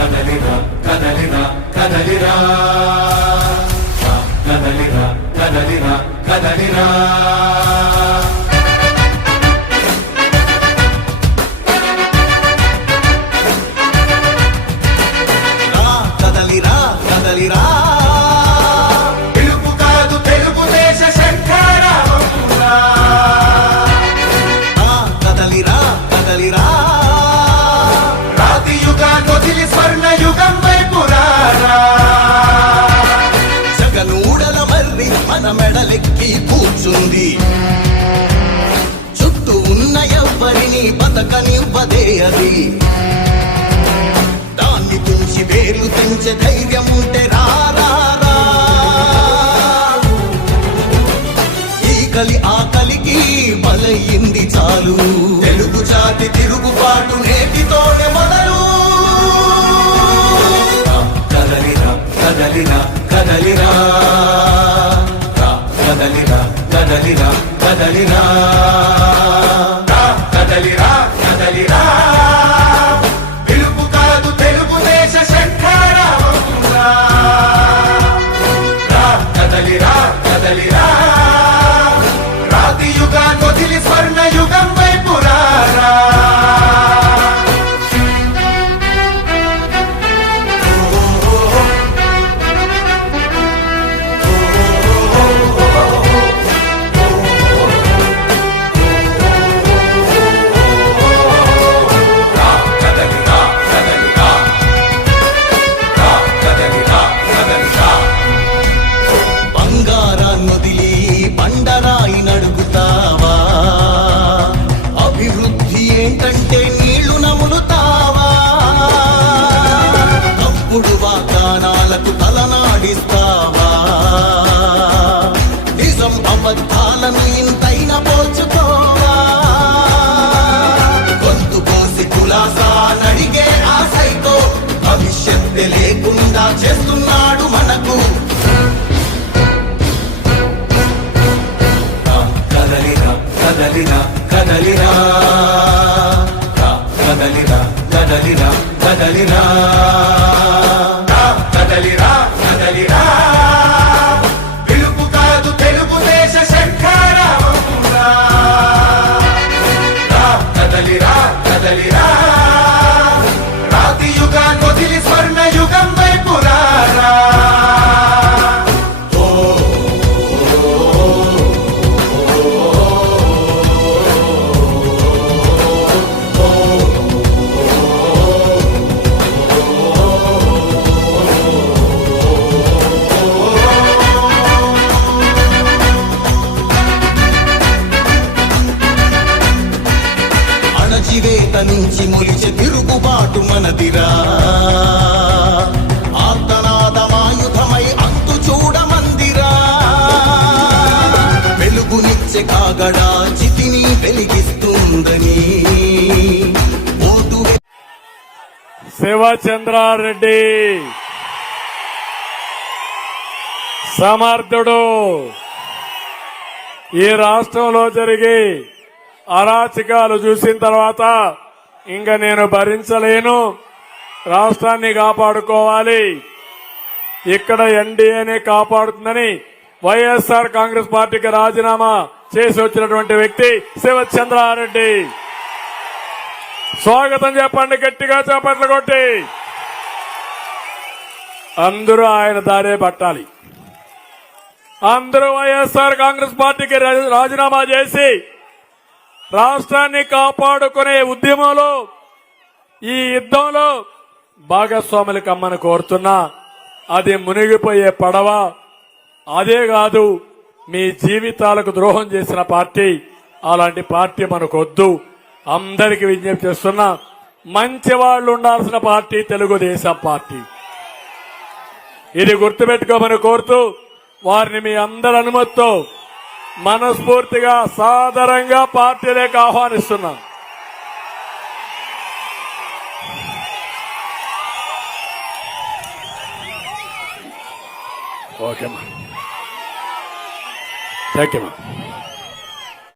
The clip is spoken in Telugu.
కదలిరా కదలిరా కదలిరా కదలిరా కదలిరా కదలిరా కదలిరా కదలిరా పిలుపు కాదు తెలుగుదేశ శంఖారావంరా కదలిరా కదలిరా రాతి యుగాన్ని వదిలి స్వర్ణ యుగం వైపు రారా జగనూడల మర్రి మన మెడలెక్కి కూర్చుంది చుట్టూ ఉన్న ఎవ్వరిని బతకనివ్వదే అది దాన్ని తుంచి వేర్లు తెంచే ధైర్యం ఉంటే రారా ఈ కలి ఆకలికి బలయింది చాలు తెలుగు జాతి తిరుగుబాటు నేటితోనే మొదలు కదలిరా కదలిరా కదలిరా కదలిరా కదలిరా కదలిరా కదలిరా కదలిరా పిలుపు కాదు తెలుగుదేశ శంఖారావంరా కదలిరా కదలిరా రాతి యుగాన్ని వదిలి స్వర్ణ యుగం వైపు రారా బంగారాన్నొదిలి బండరాయి నడుగుతావా అభివృద్ధి ఏంటంటే నీళ్లు నములుతావా తప్పుడు వాగ్దానాలకు తలనాడిస్తావా నిజం అబద్ధాలను ఇంతైనా పోల్చుకోవా గొంతు కోసి కులాసా నడిగే ఆశైతో భవిష్యత్తు లేకుండా చేస్తున్నాడు మనకు కదలిరా కదలిరా కదలిరా కదలిరా కదలిరా కదలిరా కదలిరా కదలిరా పిలుపు కాదు తెలుగుదేశ శంఖారావంరా కదలిరా కదలిరా రాతి యుగాన్ని వదిలి స్వర్ణ యుగం వైపు రారా అణచివేత నుంచి మొలిచే తిరుగుబాటు మనదిరా ఆర్తనాదమాయుధమై అంతు చూడమందిరా వెలుగునిచ్చే కాగడా చితిని వెలిగిస్తుందని ఓటు శివచంద్రారెడ్డి సమర్థుడు. ఈ రాష్ట్రంలో జరిగే అరాచకాలు చూసిన తర్వాత ఇంకా నేను భరించలేను, రాష్ట్రాన్ని కాపాడుకోవాలి, ఇక్కడ ఎన్డీఏనే కాపాడుతుందని వైఎస్ఆర్ కాంగ్రెస్ పార్టీకి రాజీనామా చేసి వచ్చినటువంటి వ్యక్తి శివచంద్రారెడ్డి. స్వాగతం చెప్పండి, గట్టిగా చప్పట్లు కొట్టి. అందరూ ఆయన దారే పట్టాలి. అందరూ వైఎస్ఆర్ కాంగ్రెస్ పార్టీకి రాజీనామా చేసి రాష్ట్రాన్ని కాపాడుకునే ఉద్యమంలో, ఈ యుద్ధంలో భాగస్వాములు కమ్మని కోరుతున్నా. అది మునిగిపోయే పడవ, అదే కాదు మీ జీవితాలకు ద్రోహం చేసిన పార్టీ. అలాంటి పార్టీ మనకొద్దు. అందరికీ విజ్ఞప్తి చేస్తున్నా, మంచి వాళ్ళు ఉండాల్సిన పార్టీ తెలుగుదేశం పార్టీ. ఇది గుర్తుపెట్టుకోమని కోరుతూ వారిని మీ అందరి అనుమతితో మనస్ఫూర్తిగా సాదరంగా పార్టీలోకి ఆహ్వానిస్తున్నాం. ఓకేమా, థ్యాంక్ యూ.